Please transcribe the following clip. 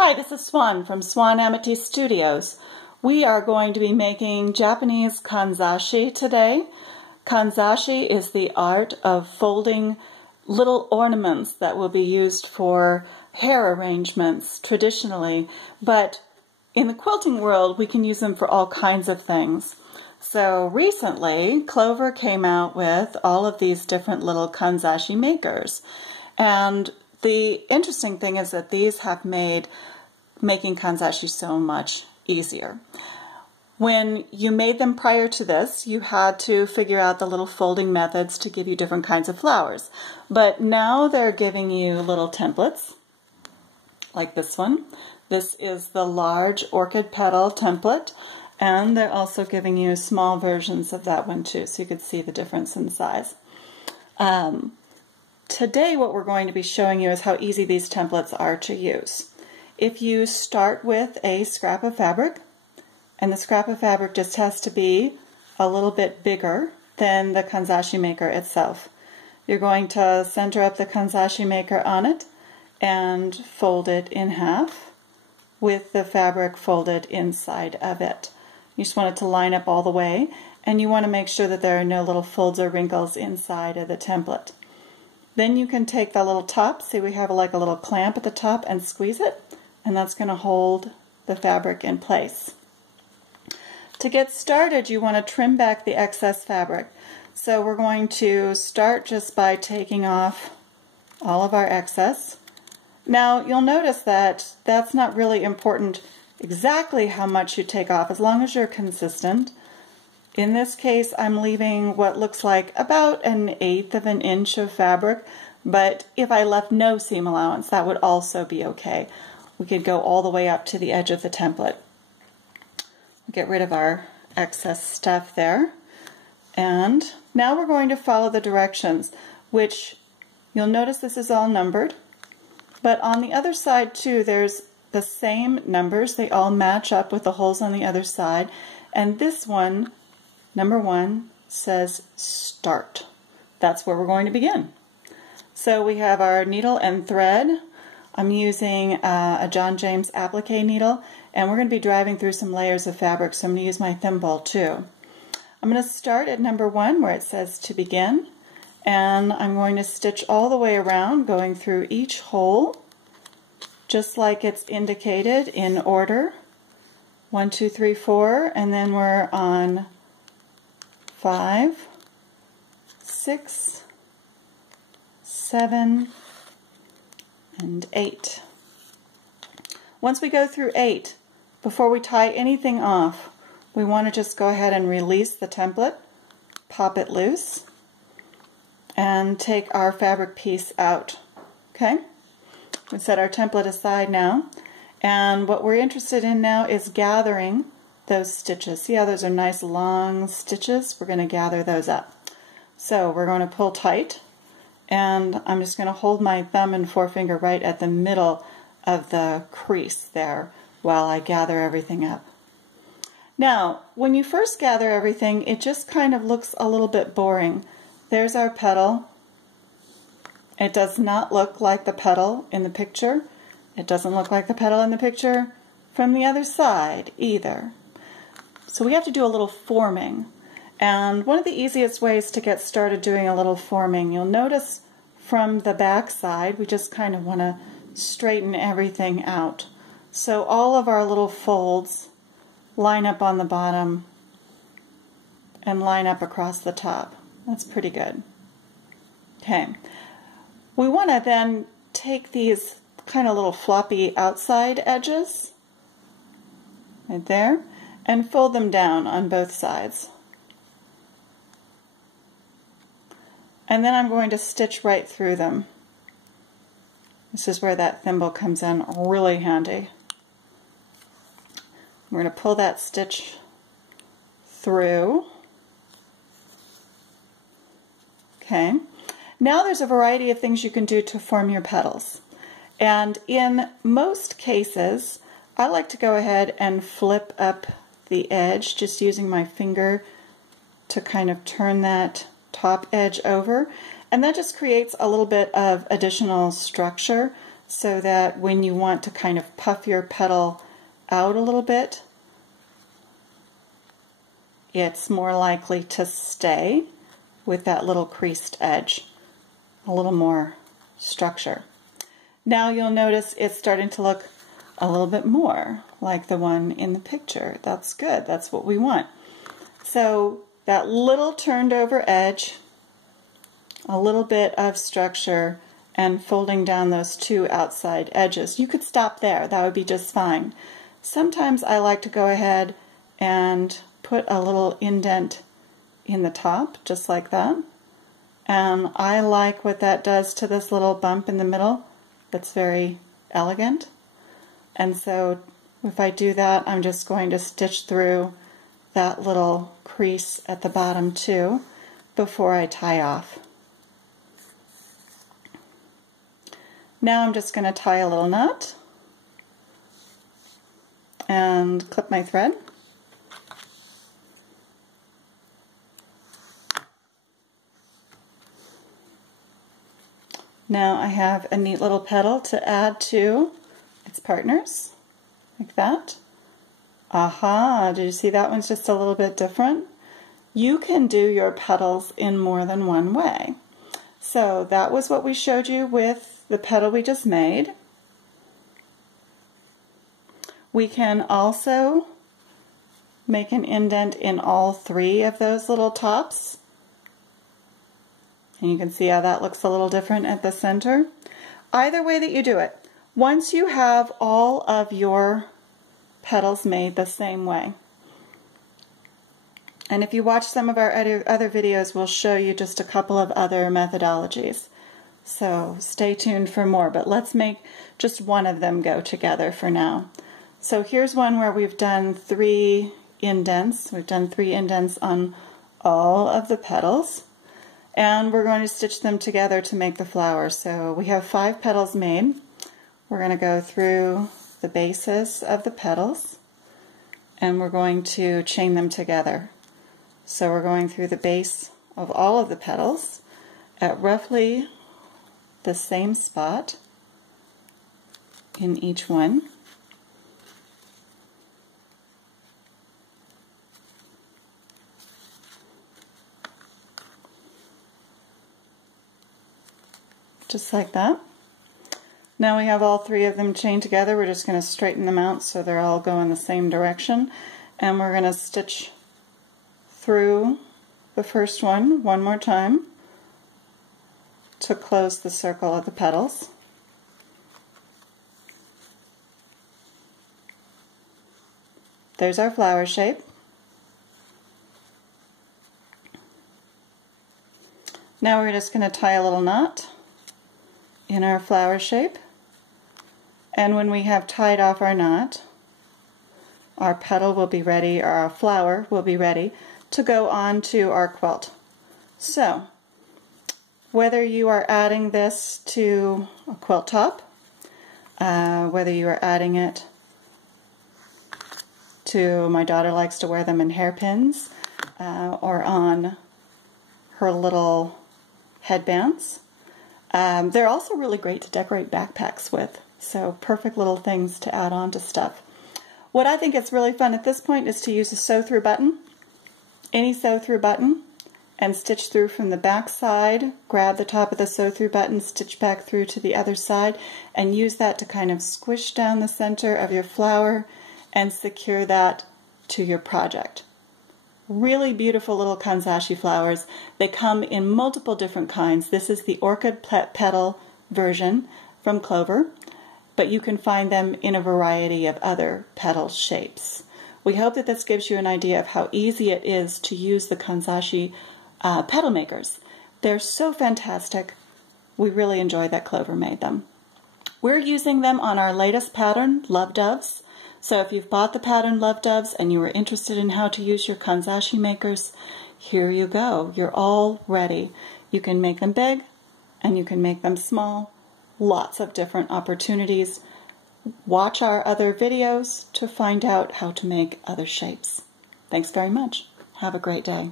Hi, this is Swan from Swan Amity Studios. We are going to be making Japanese Kanzashi today. Kanzashi is the art of folding little ornaments that will be used for hair arrangements traditionally, but in the quilting world we can use them for all kinds of things. So recently Clover came out with all of these different little Kanzashi makers, and the interesting thing is that these have made making Kanzashi so much easier. When you made them prior to this, you had to figure out the little folding methods to give you different kinds of flowers. But now they're giving you little templates, like this one. This is the large orchid petal template, and they're also giving you small versions of that one too, so you could see the difference in size. Today what we're going to be showing you is how easy these templates are to use. If you start with a scrap of fabric, and the scrap of fabric just has to be a little bit bigger than the Kanzashi maker itself, you're going to center up the Kanzashi maker on it and fold it in half with the fabric folded inside of it. You just want it to line up all the way, and you want to make sure that there are no little folds or wrinkles inside of the template. Then you can take the little top, see we have like a little clamp at the top, and squeeze it, and that's going to hold the fabric in place. To get started, you want to trim back the excess fabric. So we're going to start just by taking off all of our excess. Now you'll notice that that's not really important exactly how much you take off, as long as you're consistent. In this case, I'm leaving what looks like about 1/8 of an inch of fabric, but if I left no seam allowance, that would also be okay. We could go all the way up to the edge of the template. Get rid of our excess stuff there. And now we're going to follow the directions, which you'll notice this is all numbered, but on the other side too there's the same numbers. They all match up with the holes on the other side, and this one, number 1, says start. That's where we're going to begin. So we have our needle and thread. I'm using a John James applique needle, and we're going to be driving through some layers of fabric, so I'm going to use my thimble too. I'm going to start at number 1 where it says to begin, and I'm going to stitch all the way around, going through each hole just like it's indicated in order. 1, 2, 3, 4, and then we're on 5, 6, 7, and 8. Once we go through 8, before we tie anything off, we want to just go ahead and release the template, pop it loose, and take our fabric piece out. Okay? We set our template aside now, and what we're interested in now is gathering those stitches. See how those are nice long stitches? We're going to gather those up. So we're going to pull tight, and I'm just going to hold my thumb and forefinger right at the middle of the crease there while I gather everything up. Now, when you first gather everything, it just kind of looks a little bit boring. There's our petal. It does not look like the petal in the picture. It doesn't look like the petal in the picture from the other side either. So we have to do a little forming. And one of the easiest ways to get started doing a little forming, you'll notice from the back side, we just kind of want to straighten everything out. So all of our little folds line up on the bottom and line up across the top. That's pretty good. Okay. We want to then take these kind of little floppy outside edges, right there, and fold them down on both sides. And then I'm going to stitch right through them. This is where that thimble comes in really handy. We're going to pull that stitch through. Okay. Now there's a variety of things you can do to form your petals. And in most cases, I like to go ahead and flip up the edge, just using my finger to kind of turn that top edge over. And that just creates a little bit of additional structure so that when you want to kind of puff your petal out a little bit, it's more likely to stay with that little creased edge, a little more structure. Now you'll notice it's starting to look a little bit more like the one in the picture. That's good, that's what we want. So that little turned over edge, a little bit of structure, and folding down those two outside edges. You could stop there, that would be just fine. Sometimes I like to go ahead and put a little indent in the top, just like that. And I like what that does to this little bump in the middle. That's very elegant. And so if I do that, I'm just going to stitch through that little crease at the bottom too before I tie off. Now I'm just going to tie a little knot and clip my thread. Now I have a neat little petal to add to its partners, like that. Aha, did you see that one's just a little bit different? You can do your petals in more than one way. So that was what we showed you with the petal we just made. We can also make an indent in all three of those little tops. And you can see how that looks a little different at the center. Either way that you do it, once you have all of your petals made the same way, and if you watch some of our other videos, we'll show you just a couple of other methodologies. So stay tuned for more, but let's make just one of them go together for now. So here's one where we've done 3 indents. We've done 3 indents on all of the petals, and we're going to stitch them together to make the flower. So we have 5 petals made. We're going to go through the bases of the petals, and we're going to chain them together. So we're going through the base of all of the petals at roughly the same spot in each one. Just like that. Now we have all 3 of them chained together. We're just going to straighten them out so they're all going the same direction. And we're going to stitch through the first one more time to close the circle of the petals. There's our flower shape. Now we're just going to tie a little knot in our flower shape, and when we have tied off our knot, our petal will be ready, or our flower will be ready to go on to our quilt. So whether you are adding this to a quilt top, whether you are adding it to, my daughter likes to wear them in hairpins, or on her little headbands. They're also really great to decorate backpacks with, so perfect little things to add on to stuff. What I think is really fun at this point is to use a sew-through button, any sew-through button, and stitch through from the back side, grab the top of the sew-through button, stitch back through to the other side, and use that to kind of squish down the center of your flower and secure that to your project. Really beautiful little Kanzashi flowers. They come in multiple different kinds. This is the orchid petal version from Clover, but you can find them in a variety of other petal shapes. We hope that this gives you an idea of how easy it is to use the Kanzashi petal makers. They're so fantastic. We really enjoy that Clover made them. We're using them on our latest pattern, Love Doves. So if you've bought the pattern Love Doves and you were interested in how to use your Kanzashi makers, here you go. You're all ready. You can make them big and you can make them small. Lots of different opportunities. Watch our other videos to find out how to make other shapes. Thanks very much. Have a great day.